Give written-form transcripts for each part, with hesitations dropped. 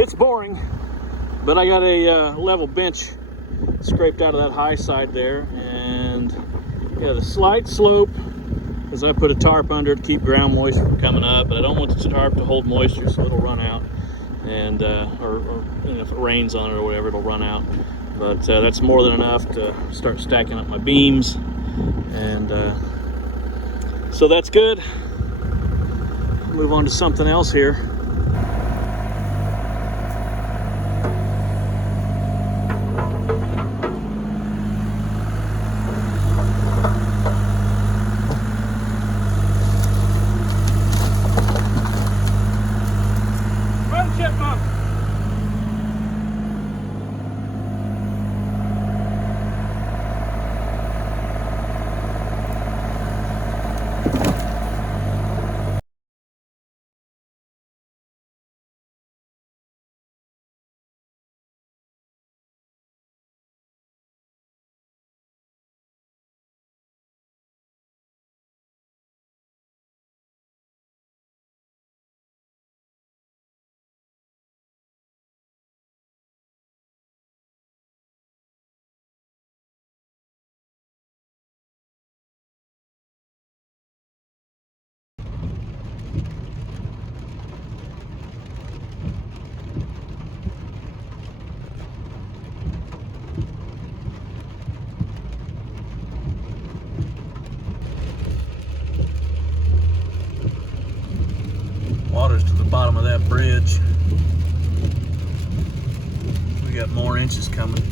It's boring, but I got a level bench scraped out of that high side there, and got a slight slope as I put a tarp under it to keep ground moisture from coming up, but I don't want the tarp to hold moisture so it'll run out, and or if it rains on it or whatever, it'll run out. But that's more than enough to start stacking up my beams, and so that's good. Move on to something else here. Water's to the bottom of that bridge. We got more inches coming.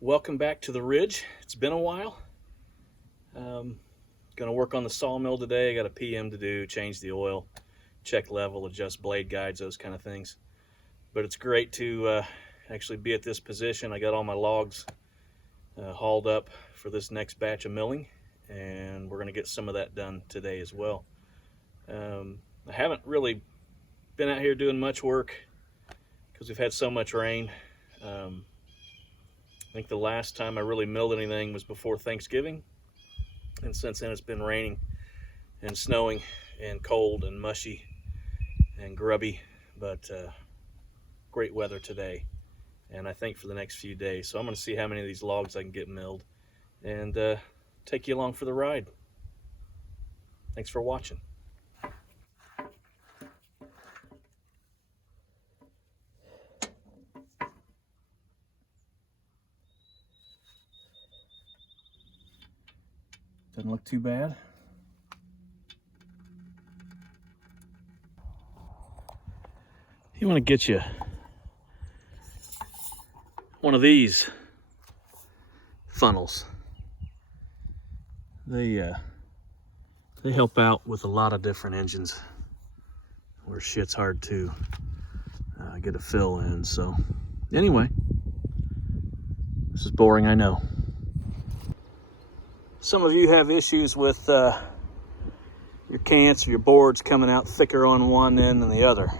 Welcome back to the ridge. It's been a while. Gonna work on the sawmill today. I got a PM to do, change the oil, check level, adjust blade guides, those kind of things. But it's great to actually be at this position. I got all my logs hauled up for this next batch of milling, and we're gonna get some of that done today as well. I haven't really been out here doing much work because we've had so much rain. I think the last time I really milled anything was before Thanksgiving, and since then it's been raining and snowing and cold and mushy and grubby, but great weather today, and I think for the next few days. So I'm going to see how many of these logs I can get milled and take you along for the ride. Thanks for watching. Doesn't look too bad. You want to get you one of these funnels. They help out with a lot of different engines where shit's hard to get a fill in. So anyway, this is boring, I know. some of you have issues with your cants or your boards coming out thicker on one end than the other.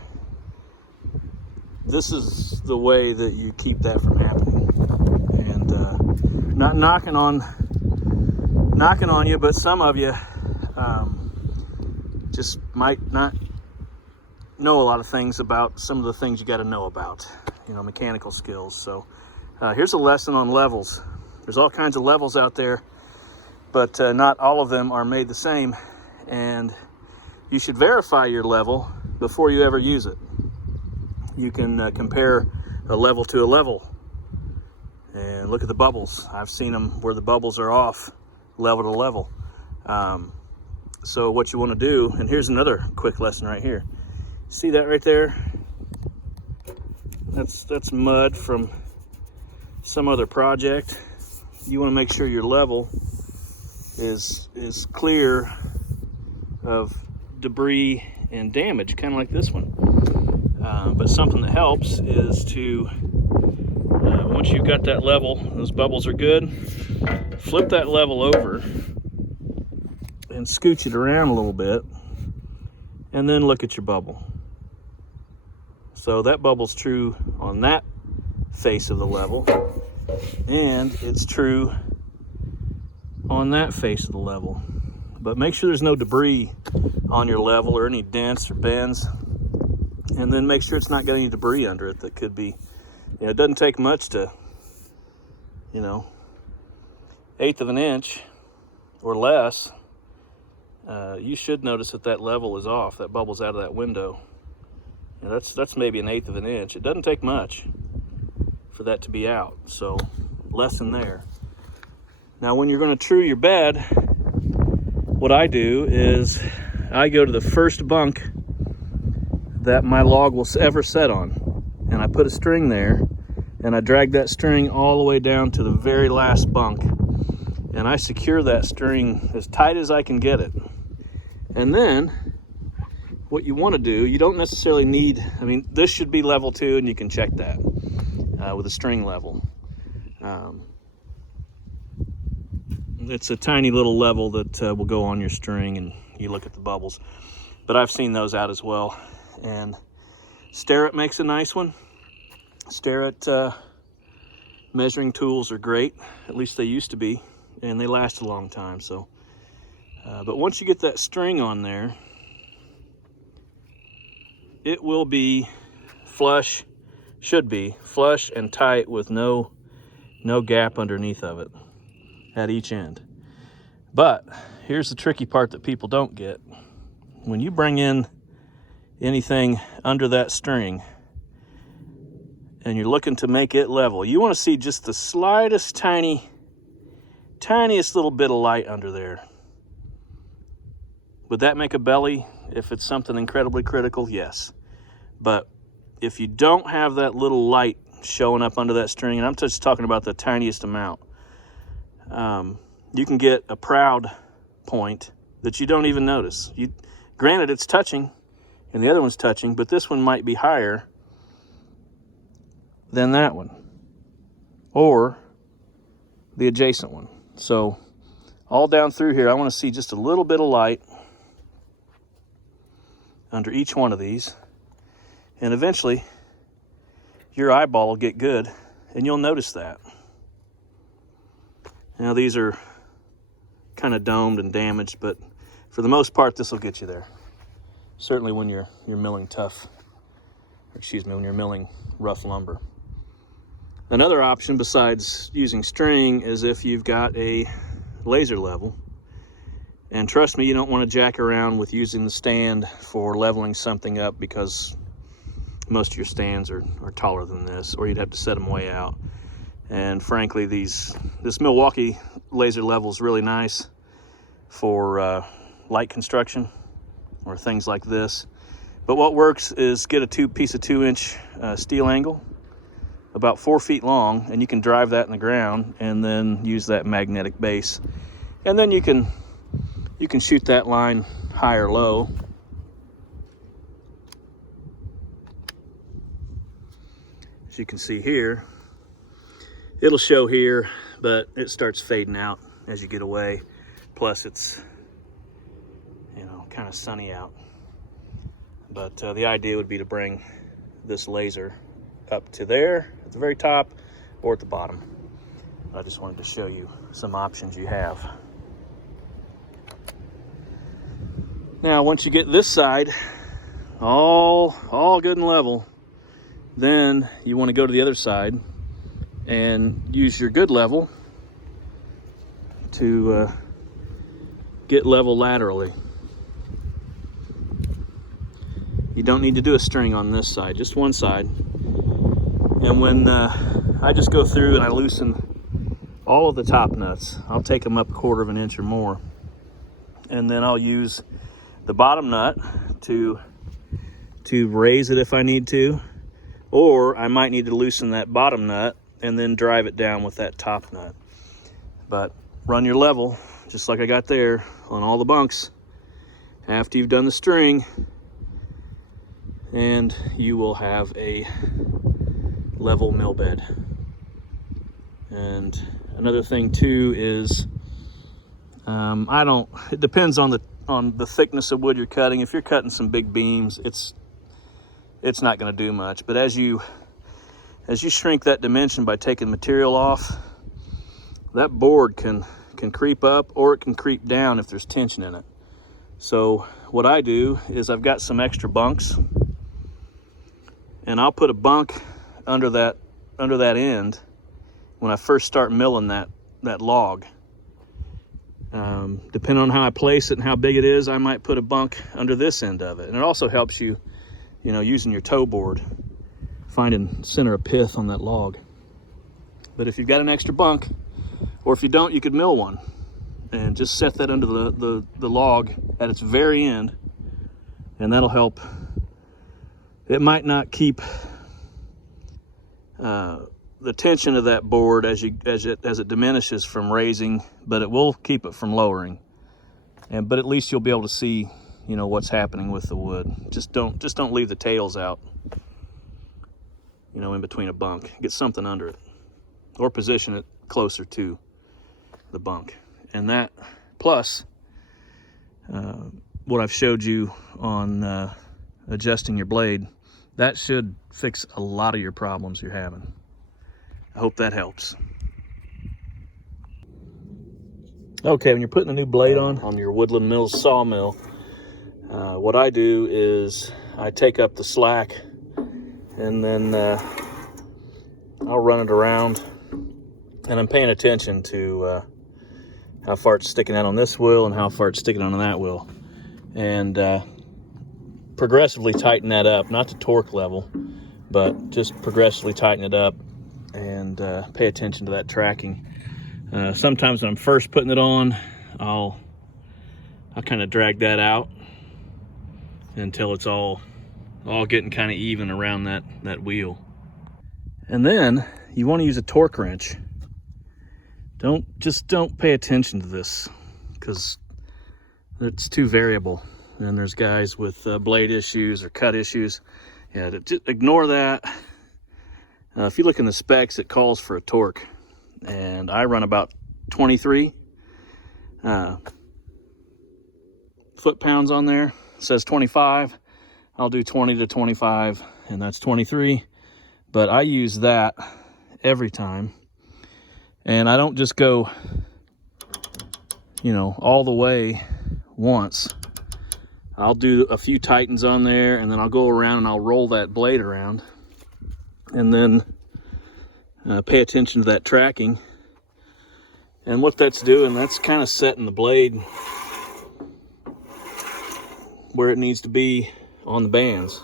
This is the way that you keep that from happening. And not knocking on you, but some of you just might not know a lot of things about some of the things you got to know about, mechanical skills. So here's a lesson on levels. There's all kinds of levels out there, but not all of them are made the same, and you should verify your level before you ever use it. You can compare a level to a level and look at the bubbles. I've seen them where the bubbles are off level to level. So what you want to do, and here's another quick lesson right here. See that right there? That's mud from some other project. You want to make sure your level is clear of debris and damage, kind of like this one. But something that helps is to, once you've got that level, those bubbles are good, flip that level over and scooch it around a little bit, and then look at your bubble. So that bubble's true on that face of the level, and it's true on that face of the level. But make sure there's no debris on your level or any dents or bends, and then make sure it's not got any debris under it that could be, it doesn't take much to, 1/8 of an inch or less. You should notice that level is off, that bubble's out of that window. That's maybe 1/8 of an inch. It doesn't take much for that to be out, so lesson there. Now when you're going to true your bed, what I do is I go to the first bunk that my log will ever set on, and I put a string there, and I drag that string all the way down to the very last bunk, and I secure that string as tight as I can get it. And then what you want to do, you don't necessarily need, this should be level 2, and you can check that with a string level. It's a tiny little level that will go on your string, and you look at the bubbles. But I've seen those out as well. And Starrett makes a nice one. Starrett measuring tools are great, at least they used to be, and they last a long time. So, but once you get that string on there, it will be flush, should be flush and tight with no gap underneath of it at each end. But here's the tricky part that people don't get. When you bring in anything under that string and you're looking to make it level, you want to see just the slightest tiniest little bit of light under there. Would that make a belly if it's something incredibly critical? Yes. But if you don't have that little light showing up under that string, and I'm just talking about the tiniest amount, you can get a proud point that you don't even notice. Granted, it's touching and the other one's touching, but this one might be higher than that one or the adjacent one. So all down through here, I want to see just a little bit of light under each one of these, and eventually your eyeball will get good and you'll notice that. Now these are kind of domed and damaged, but for the most part this will get you there. Certainly when you're milling when you're milling rough lumber. Another option besides using string is if you've got a laser level. And trust me, you don't want to jack around with using the stand for leveling something up, because most of your stands are taller than this, or you'd have to set them way out. And frankly, this Milwaukee laser level is really nice for light construction or things like this. But what works is get a piece of 2-inch steel angle, about 4 feet long, and you can drive that in the ground and then use that magnetic base. And then you can shoot that line high or low. As you can see here, it'll show here, but it starts fading out as you get away. plus it's, you know, kind of sunny out. But the idea would be to bring this laser up to there at the very top or at the bottom. I just wanted to show you some options you have. Now, once you get this side all good and level, then you want to go to the other side and use your good level to get level laterally. You don't need to do a string on this side, just one side. And when I just go through and I loosen all of the top nuts, I'll take them up 1/4 of an inch or more. And then I'll use the bottom nut to raise it if I need to, or I might need to loosen that bottom nut and then drive it down with that top nut. But run your level, just like I got there, on all the bunks after you've done the string, and you will have a level mill bed. And another thing too is, it depends on the thickness of wood you're cutting. If you're cutting some big beams, it's not going to do much. But as you shrink that dimension by taking material off, that board can creep up or it can creep down if there's tension in it. So what I do is I've got some extra bunks, and I'll put a bunk under that end when I first start milling that log. Depending on how I place it and how big it is, I might put a bunk under this end of it. And it also helps you, you know, using your toe board, finding center of pith on that log. But if you've got an extra bunk, or if you don't, you could mill one and just set that under the log at its very end, and that'll help. It might not keep the tension of that board as it diminishes from raising, but it will keep it from lowering. But at least you'll be able to see, you know, what's happening with the wood. Just don't leave the tails out, you know, in between a bunk. Get something under it, or position it closer to the bunk. And that, plus what I've showed you on adjusting your blade, that should fix a lot of your problems you're having. I hope that helps. Okay, when you're putting a new blade on your Woodland Mills sawmill, what I do is I take up the slack, and then I'll run it around, and I'm paying attention to how far it's sticking out on this wheel and how far it's sticking on that wheel, and progressively tighten that up, not to torque level, but just progressively tighten it up, and pay attention to that tracking. Sometimes when I'm first putting it on, I'll kind of drag that out until it's all getting kind of even around that wheel. And then you want to use a torque wrench. Don't pay attention to this, because it's too variable. And there's guys with blade issues or cut issues. Yeah, just ignore that. If you look in the specs, it calls for a torque, and I run about 23 foot-pounds on there. It says 25. I'll do 20 to 25, and that's 23. But I use that every time, and I don't just go, you know, all the way once. I'll do a few tightens on there, and then I'll go around and I'll roll that blade around, and then pay attention to that tracking. And what that's doing, that's kind of setting the blade where it needs to be on the bands,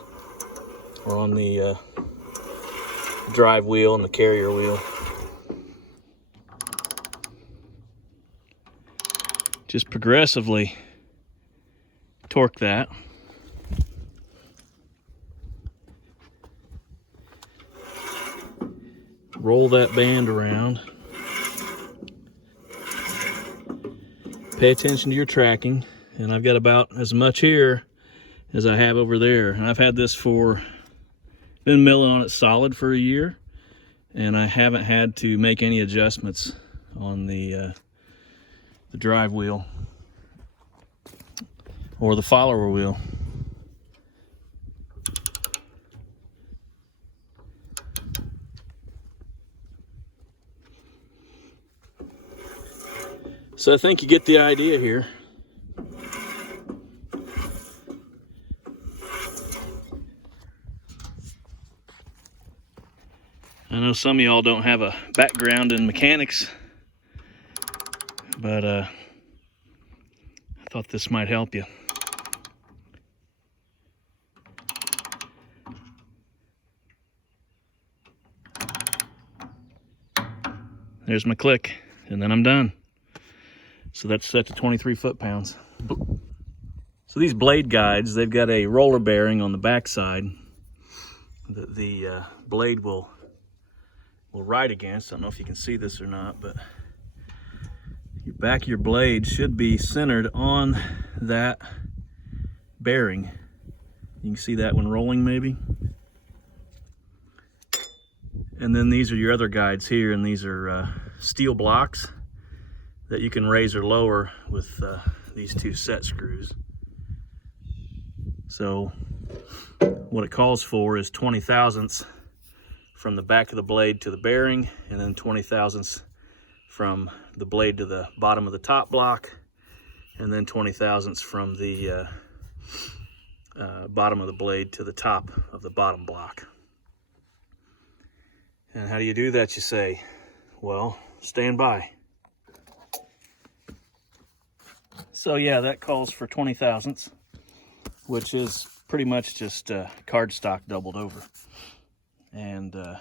or on the drive wheel and the carrier wheel. Just progressively torque that. Roll that band around. Pay attention to your tracking. And I've got about as much here as I have over there. And I've had this been milling on it solid for a year, and I haven't had to make any adjustments on the drive wheel. or the follower wheel. So I think you get the idea here. I know some of y'all don't have a background in mechanics, but I thought this might help you. There's my click, and then I'm done. So that's set to 23 foot-pounds. So these blade guides, they've got a roller bearing on the back side that the blade will ride against. I don't know if you can see this or not, but your back of your blade should be centered on that bearing. You can see that when rolling maybe. And then these are your other guides here, and these are steel blocks that you can raise or lower with these two set screws. So what it calls for is 20 thousandths from the back of the blade to the bearing, and then 20 thousandths from the blade to the bottom of the top block, and then 20 thousandths from the bottom of the blade to the top of the bottom block. And how do you do that, you say? Well, stand by. So yeah, that calls for 20 thousandths, which is pretty much just cardstock doubled over. And a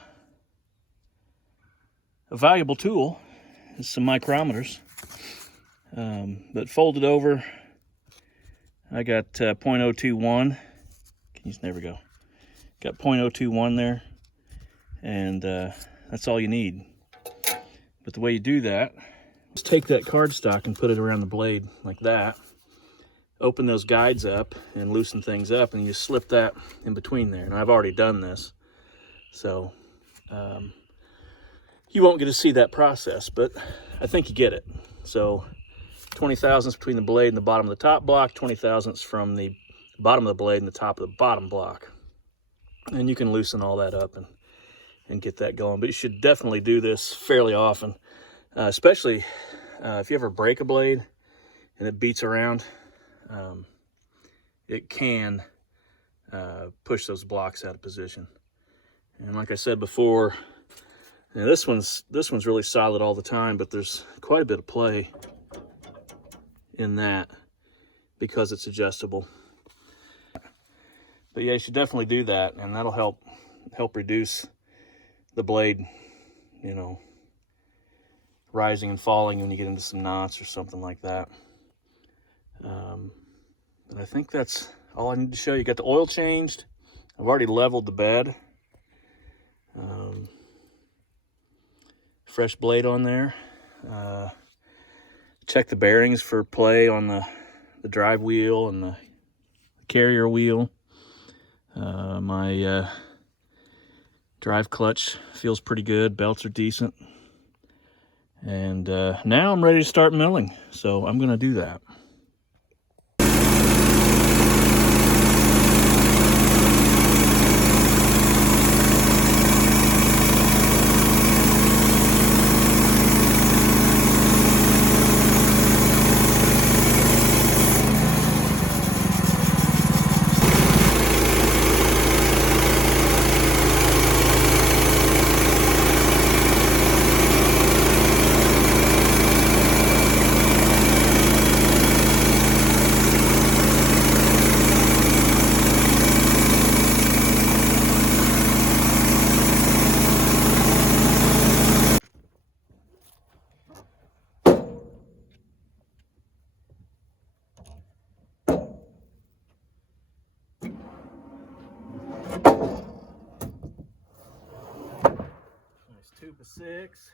valuable tool is some micrometers, but folded over, I got 0.021. There we go. Got 0.021 there, and that's all you need. But the way you do that is take that cardstock and put it around the blade like that. Open those guides up and loosen things up, and you just slip that in between there. And I've already done this, so you won't get to see that process, but I think you get it. So 20 thousandths between the blade and the bottom of the top block, 20 thousandths from the bottom of the blade and the top of the bottom block. And you can loosen all that up and get that going. But you should definitely do this fairly often, especially if you ever break a blade and it beats around. It can push those blocks out of position. And like I said before, you know, this one's really solid all the time, but there's quite a bit of play in that because it's adjustable. But yeah, you should definitely do that, and that'll help reduce the blade, you know, rising and falling when you get into some knots or something like that. But I think that's all I need to show you. Got the oil changed. I've already leveled the bed. Fresh blade on there. Check the bearings for play on the drive wheel and the carrier wheel. My drive clutch feels pretty good. Belts are decent. And now I'm ready to start milling. So I'm going to do that. Tube of 6.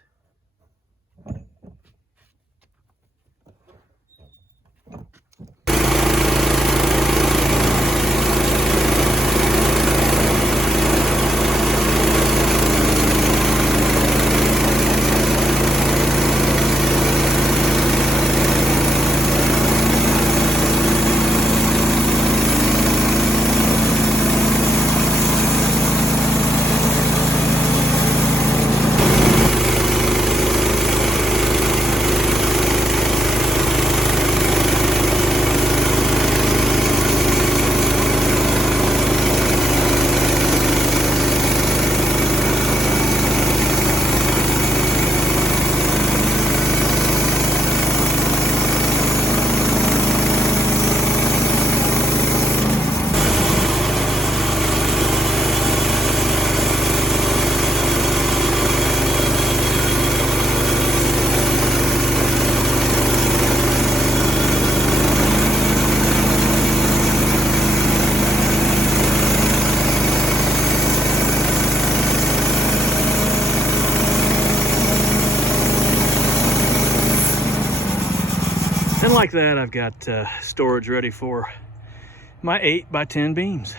like that, I've got storage ready for my 8 by 10 beams.